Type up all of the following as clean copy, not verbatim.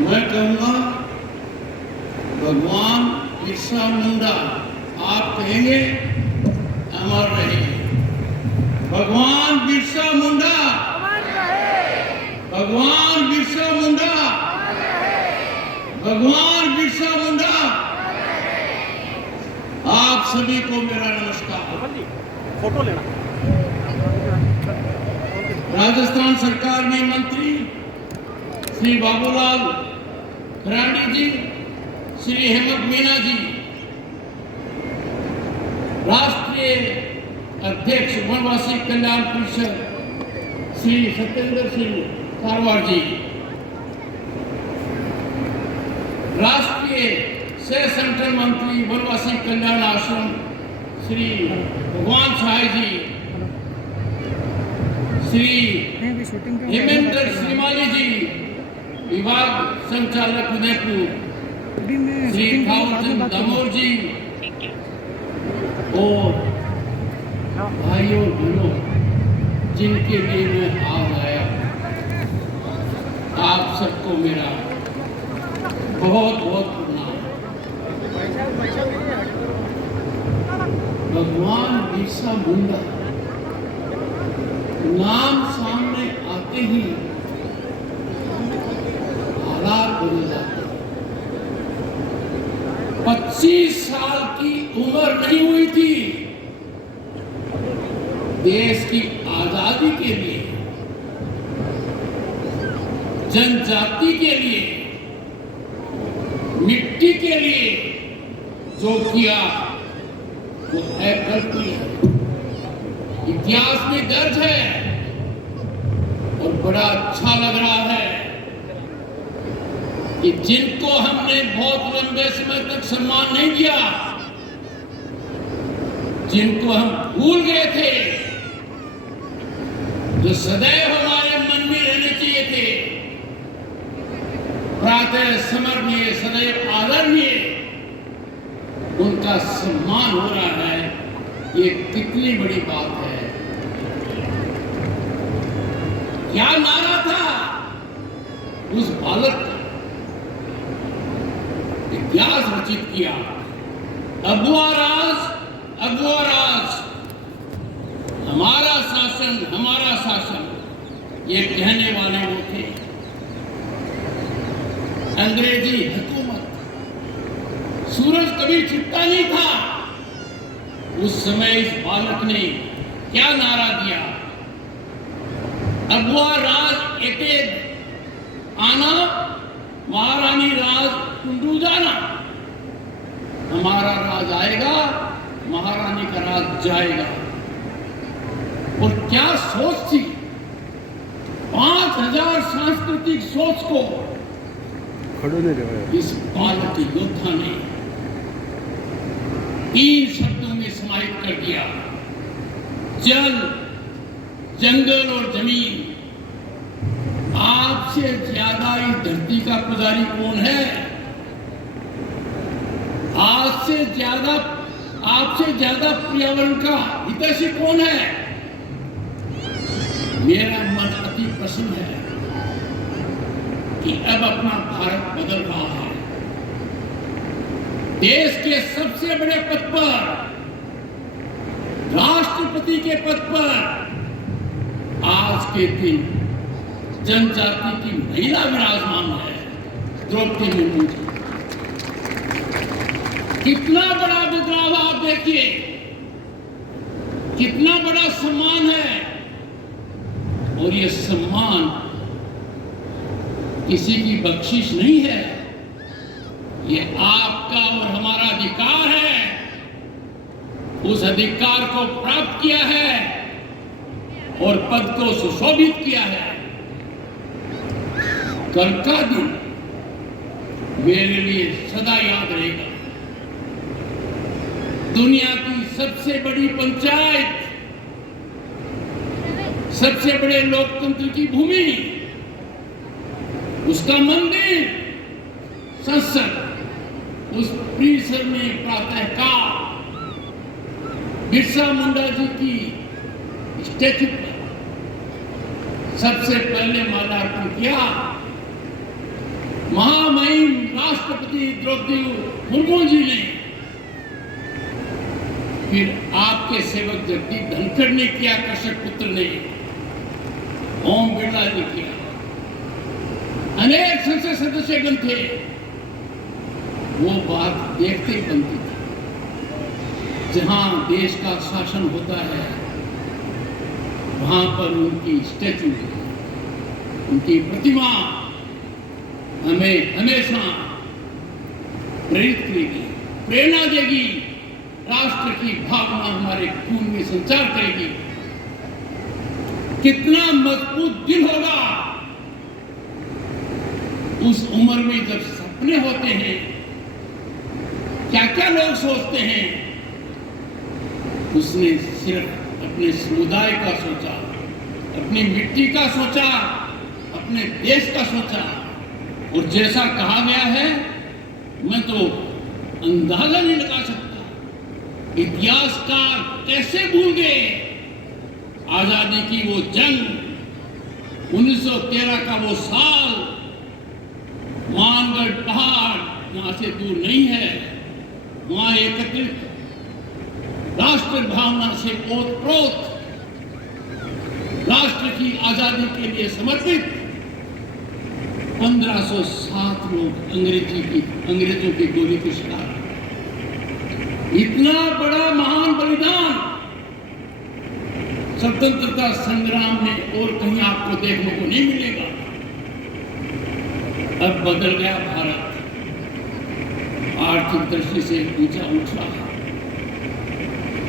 मैं कहूँगा भगवान बिरसा मुंडा, आप कहेंगे अमर रहेंगे। भगवान बिरसा मुंडा, भगवान बिरसा मुंडा, भगवान बिरसा मुंडा। आप सभी को मेरा नमस्कार। फोटो लेना। राजस्थान सरकार में मंत्री श्री बाबूलाल खराड़ी जी, श्री हेमंत मीना जी, राष्ट्रीय अध्यक्ष वनवासी कल्याण परिषद श्री सत्येंद्र सिंह कारवार जी, राष्ट्रीय सह संगठन मंत्री वनवासी कल्याण आश्रम श्री भगवान सहाय जी, श्री हेमेंद्र श्रीमाली जी, विभाग संचालक उदयपुर श्री ठाकुर दामोर जी, और भाइयों बहनों जिनके लिए मैं आज आया, आप सबको मेरा बहुत बहुत प्रणाम। भगवान बिरसा मुंडा नाम सामने आते ही हालात बदल जाते। 25 साल की उम्र नहीं हुई थी देश की आजादी के लिए, जनजाति के लिए, मिट्टी के लिए जो किया वो अकल्पनीय है, इतिहास में दर्ज है। और बड़ा अच्छा लग रहा है कि जिनको हमने बहुत लंबे समय तक सम्मान नहीं दिया, जिनको हम भूल गए थे, जो सदैव हमारे मन में रहने चाहिए थे, प्रातः स्मरणीय सदैव आदरणीय, उनका सम्मान हो रहा है। ये कितनी बड़ी बात है। क्या नारा था उस बालक का, इतिहास रचित किया। अगुआ राज, अगुआ राज, हमारा शासन, हमारा शासन, ये कहने वाले वो थे। अंग्रेजी हुकूमत, सूरज कभी छिपता नहीं था। उस समय इस बालक ने क्या नारा दिया? अगुआ राज एटे आना, महारानी राज टुंडू जाना। हमारा राज आएगा, महारानी का राज जाएगा। और क्या सोच थी? 5000 सांस्कृतिक सोच को इस बालक के योद्धा ने 3 शब्दों में समाहित कर दिया। जल, जंगल और जमीन। आपसे ज्यादा इस धरती का पुजारी कौन है? आपसे ज्यादा पर्यावरण का हितैषी कौन है? मेरा मन अति प्रसन्न है कि अब अपना भारत बदल रहा है। देश के सबसे बड़े पद पर, राष्ट्रपति के पद पर आज के दिन जनजाति की महिला विराजमान है, द्रौपदी मुर्मू जी। कितना बड़ा बदलाव आप देखिए, कितना बड़ा सम्मान है। और ये सम्मान किसी की बख्शिश नहीं है, ये आपका और हमारा अधिकार है। उस अधिकार को प्राप्त किया है और पद को सुशोभित किया है। कल का दिन मेरे लिए सदा याद रहेगा। दुनिया की सबसे बड़ी पंचायत, सबसे बड़े लोकतंत्र की भूमि, उसका मंदिर, संसद, उस परिसर में प्रातःकाल बिरसा मुंडा जी की स्टैच्यू पर सबसे पहले माल्यार्पण किया महामहिम राष्ट्रपति द्रौपदी मुर्मू जी ने, फिर आपके सेवक जगदीप धनखड़ ने किया, कृषक पुत्र ने, ओम बिरला ने किया, अनेक संसद सदस्यगण थे। वो बात देखते ही बनती थी। जहां देश का शासन होता है वहां पर उनकी स्टैचू, उनकी प्रतिमा हमें हमेशा प्रेरित करेगी, प्रेरणा देगी, राष्ट्र की भावना हमारे खून में संचार करेगी। कितना मजबूत दिल होगा उस उम्र में जब सपने होते हैं। क्या क्या लोग सोचते हैं। उसने सिर्फ अपने समुदाय का सोचा, अपनी मिट्टी का सोचा, अपने देश का सोचा। और जैसा कहा गया है, मैं तो अंदाजा नहीं लगा सकता, इतिहासकार कैसे भूल गए आजादी की वो जंग, 1913 का वो साल। मानगढ़ पहाड़ यहां से दूर नहीं है, वहां एकत्रित राष्ट्र भावना से ओतप्रोत राष्ट्र की आजादी के लिए समर्पित 1507 लोग अंग्रेजों की गोली के शिकार। इतना बड़ा महान बलिदान स्वतंत्रता संग्राम में और कहीं आपको देखने को नहीं मिलेगा। अब बदल गया भारत, आर्थिक दृष्टि से ऊंचा उठ रहा है,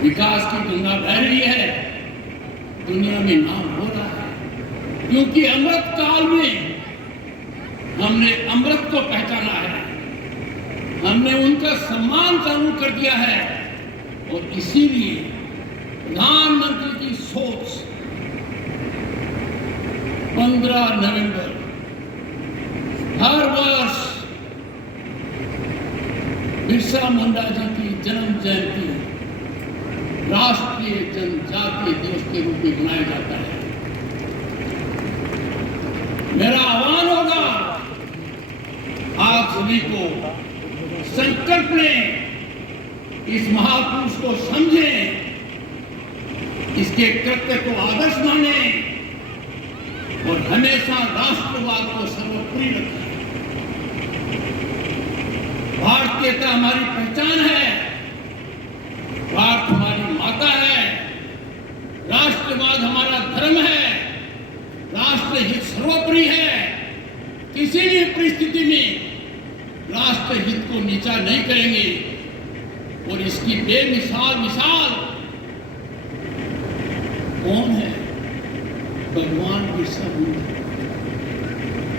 विकास की गंगा बह रही है, दुनिया में नाम हो रहा है। क्योंकि अमृत काल में हमने अमृत को पहचाना है, हमने उनका सम्मान चालू कर दिया है। और इसीलिए प्रधानमंत्री की सोच 15 नवंबर हर वर्ष बिरसा मुंडा जी की जन्म जयंती राष्ट्रीय जनजातीय दिवस के रूप में मनाया जाता है। मेरा आह्वान होगा आप सभी को, संकल्प लें, इस महापुरुष को समझें, इसके कृत्य को आदर्श मानें और हमेशा राष्ट्रवाद को सर्वोपरि रखें। भारतीयता हमारी पहचान है, भारत हमारी माता है, राष्ट्रवाद हमारा धर्म है, राष्ट्र हित सर्वोपरि है। किसी भी परिस्थिति में राष्ट्र हित को नीचा नहीं करेंगे। और इसकी बेमिसाल मिसाल कौन है? भगवान बिरसा मुंडा।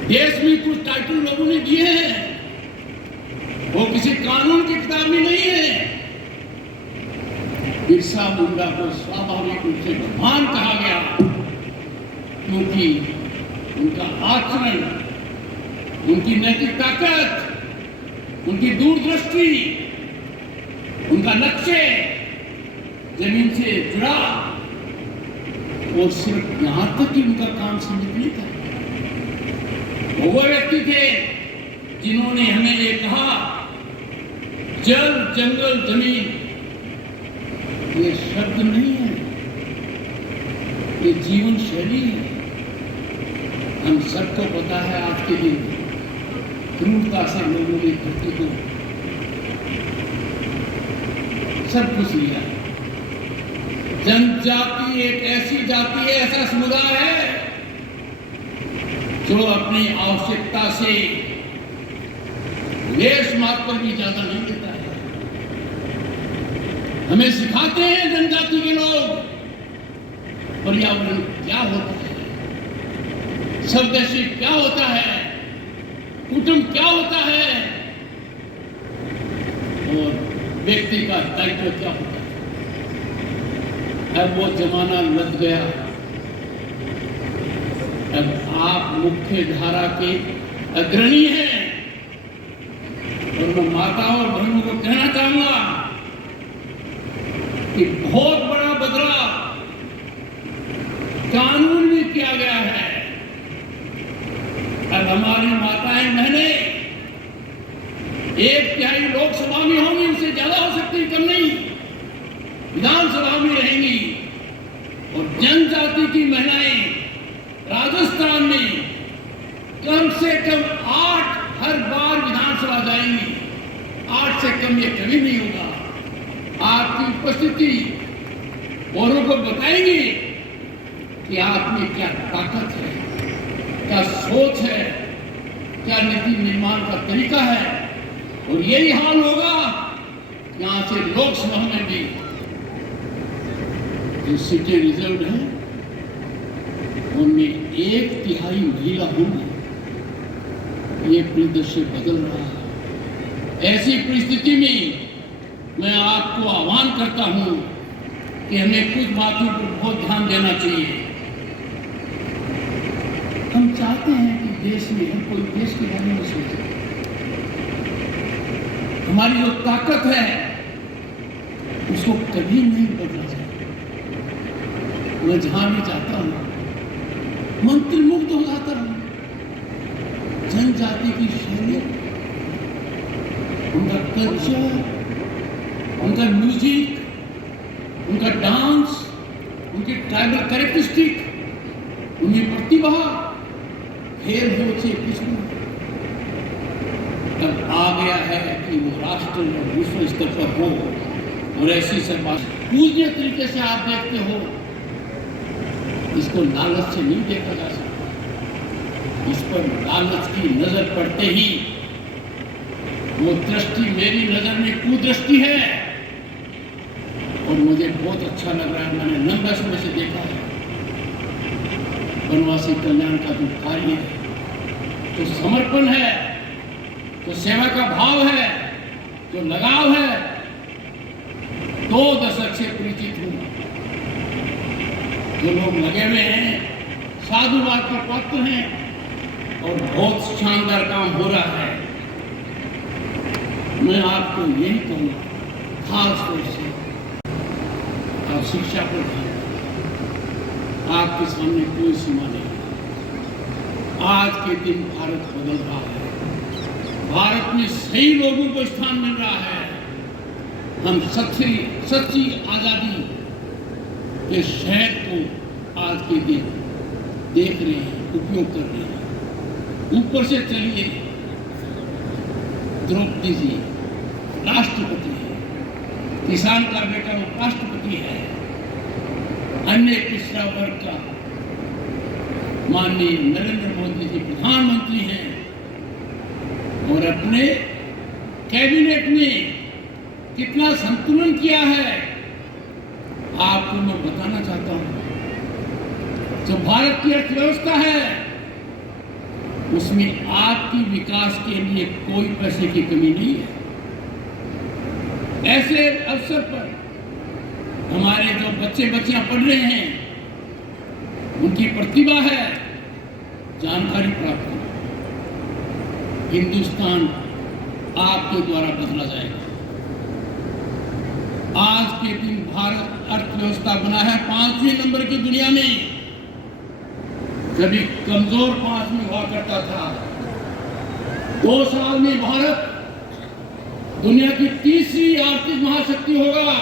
देश में कुछ टाइटल लोगों ने दिए हैं, वो किसी कानून की किताब में नहीं है। बिरसा मुंडा को स्वाभाविक रूप से भगवान कहा गया, क्योंकि उनका आचरण, उनकी नैतिक ताकत, उनकी दूरदृष्टि, उनका लक्ष्य जमीन से जुड़ा। और सिर्फ यहां तक कि उनका काम सीमित नहीं था। वो व्यक्ति थे जिन्होंने हमें ये कहा, जल जंगल जमीन ये शब्द नहीं है, ये जीवन शैली है। हम सबको पता है आज के दिन क्रूरता से लोगों ने धरती को सब कुछ लिया। जनजाति एक ऐसी जाति है, ऐसा समुदाय है जो अपनी आवश्यकता से लेश मात्र भी ज्यादा नहीं देता है। हमें सिखाते हैं जनजाति के लोग पर्यावरण क्या होता है, स्वदेशी क्या होता है, कुटुंब क्या होता है और व्यक्ति का दायित्व क्या होता है। अब वो जमाना लग गया। अब आप मुख्य धारा के अग्रणी हैं और मैं माताओं और बहनों को कहना चाहूंगा कि बहुत बड़ा बदलाव कानून में किया गया है। अब हमारी माताएं बहनें 1/3 लोकसभा में होंगी, उससे ज्यादा हो सकती, कम नहीं, विधानसभा में रहेंगी। और जनजाति की महिलाएं राजस्थान में कम से कम 8 हर बार विधानसभा जाएंगी। 8 से कम ये कभी नहीं होगा। आपकी उपस्थिति औरों को बताएंगे कि आप में क्या ताकत है, क्या सोच है, क्या नीति निर्माण का तरीका है। और यही हाल होगा यहां से लोकसभा में भी जो सीटें रिजर्व हैं उनमें 1/3 महिला होंगी। ये परिदृश्य बदल रहा है। ऐसी परिस्थिति में मैं आपको आह्वान करता हूं कि हमें कुछ बातों पर बहुत ध्यान देना चाहिए। हम चाहते हैं कि देश में हम कोई देश के बारे में सोचे। हमारी जो ताकत है उसको कभी नहीं बदला जाए। मैं जहां भी जाता हूं मंत्र मुग्ध हो जाता हूं। जनजाति की शैली, उनका कल्चर, उनका म्यूजिक, उनका डांस, उनकी ट्राइबल कैरेक्टरिस्टिक, उनकी प्रतिभा, खेल हो चाहे कुछ भी, तब आ गया है कि वो राष्ट्र और विश्व स्तर पर हो। और ऐसी सब बात पूज्य तरीके से आप देखते हो, इसको लालच से नहीं देखा जा सकता। इस पर लालच की नजर पड़ते ही वो दृष्टि मेरी नजर में कुदृष्टि है। और मुझे बहुत अच्छा लग रहा है, मैंने लंबा समय से देखा है वनवासी कल्याण का जो कार्य है, जो समर्पण है, जो सेवा का भाव है, जो लगाव है, 2 दशक से परिचित हूं। जो लोग लगे हुए हैं, साधुवाद के पात्र हैं और बहुत शानदार काम हो रहा है। मैं आपको यही कहूँगा, खास तौर से आप शिक्षा पर ध्यान, आपके सामने कोई सीमा नहीं। आज के दिन भारत बदल रहा है। भारत में सही लोगों को स्थान मिल रहा है। हम सच्ची आजादी के शहद को आज के दिन देख रहे हैं, उपयोग कर रहे हैं। ऊपर से चलिए, द्रौपदी जी राष्ट्रपति है, किसान का बेटा वो राष्ट्रपति है, अन्य पिछड़ा वर्ग का माननीय नरेंद्र मोदी जी प्रधानमंत्री हैं। और अपने कैबिनेट में कितना संतुलन किया है आपको मैं बताना चाहता हूं। जो भारत की अर्थव्यवस्था है उसमें आपकी विकास के लिए कोई पैसे की कमी नहीं है। ऐसे अवसर पर हमारे जो बच्चे बच्चियां पढ़ रहे हैं, उनकी प्रतिभा है, जानकारी प्राप्त करें। हिंदुस्तान आपके द्वारा बदला जाएगा। आज के दिन भारत अर्थव्यवस्था बना है 5वें नंबर की दुनिया में। कभी कमजोर 5 में हुआ करता था। 2 साल में भारत दुनिया की 3री आर्थिक महाशक्ति होगा।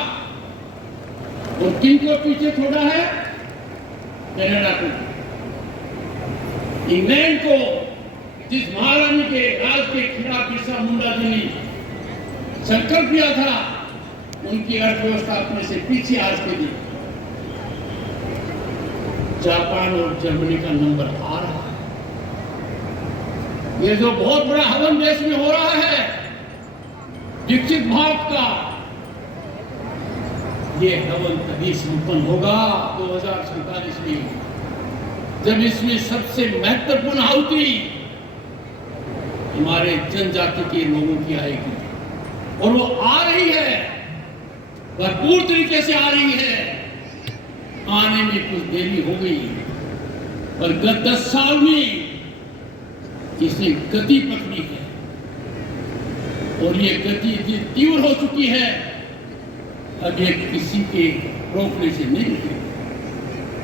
और किनको पीछे छोड़ा है? कनाडा को, इंग्लैंड को, जिस महारानी के राज के खिलाफ बिरसा मुंडा जी ने संकल्प लिया था, उनकी अर्थव्यवस्था अपने से पीछे आज के दिन जापान और जर्मनी का नंबर आ रहा है। ये जो बहुत बड़ा हवन देश में हो रहा है विकसित भारत का, ये हवन तभी संपन्न होगा 2047 में, जब इसमें सबसे महत्वपूर्ण आहुति हमारे जनजाति के लोगों की आएगी। और वो आ रही है, भरपूर तरीके से आ रही है। आने में कुछ देरी हो गई, पर गत 10 साल में इसने गति पकड़ी है। और ये गति इतनी तीव्र हो चुकी है, अब ये किसी के रोकने से नहीं रुकेगी।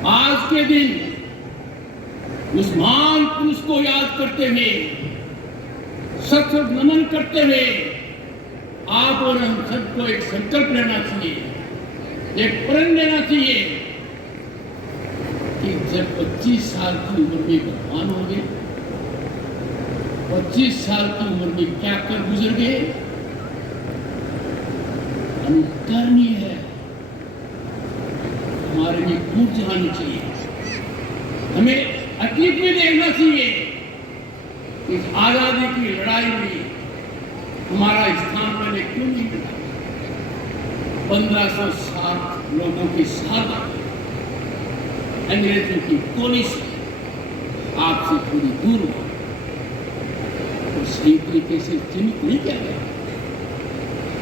आज के दिन उस महान पुरुष को याद करते हुए, सत नमन करते हुए आप और हम सबको एक संकल्प लेना चाहिए, एक प्रण लेना चाहिए कि जब 25 साल की उम्र में भगवान होंगे, 25 साल की उम्र में क्या कर गुजर गए, अनुकरणीय है, हमारे लिए कूद जानी चाहिए। हमें अतीत में देखना चाहिए, इस आजादी की लड़ाई में हमारा स्थान मैंने क्यों नहीं मिला। 1560 लोगों के साथ अंग्रेजों की गोली से आपसे थोड़ी दूर हुआ और सही तरीके से चिन्हित नहीं किया गया,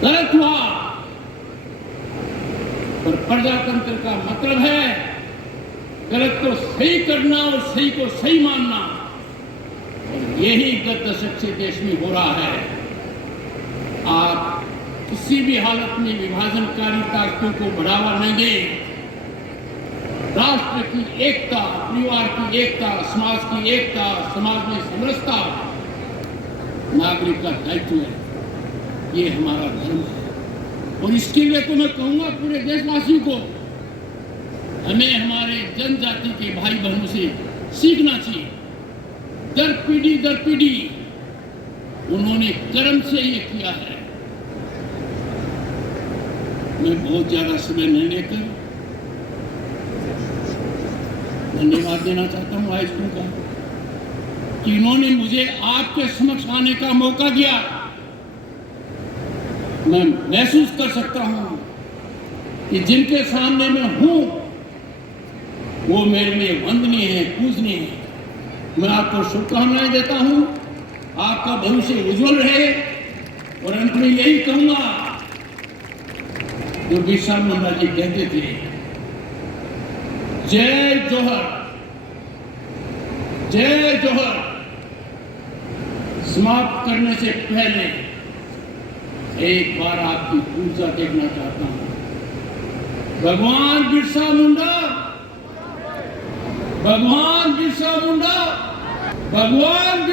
गलत हुआ। पर प्रजातंत्र का मतलब है गलत को सही करना और सही को सही मानना, और यही गत दशक से देश में हो रहा है। आप किसी भी हालत में विभाजनकारी ताकतों को बढ़ावा नहीं दें। राष्ट्र की एकता, परिवार की एकता, समाज की एकता, समाज में समरसता नागरिक का दायित्व है, ये हमारा धर्म है। और इसके लिए तो मैं कहूंगा पूरे देशवासियों को, हमें हमारे जनजाति के भाई बहनों से सीखना चाहिए। दर पीढ़ी उन्होंने कर्म से ये किया है। मैं बहुत ज्यादा समय नहीं लेकर धन्यवाद देना चाहता हूं हाई स्कूल का, कि इन्होंने मुझे आपके समक्ष आने का मौका दिया। मैं महसूस कर सकता हूं कि जिनके सामने मैं हूं वो मेरे लिए वंदनीय है, पूजनीय है। मैं आपको शुभकामनाएं देता हूं, आपका भविष्य उज्जवल रहे। और अंत में यही कहूंगा जो बिरसा मुंडा जी कहते थे, जय जोहर, जय जोहर। समाप्त करने से पहले एक बार आपकी पूजा देखना चाहता हूं। भगवान बिरसा मुंडा, भगवान बिरसा मुंडा, भगवान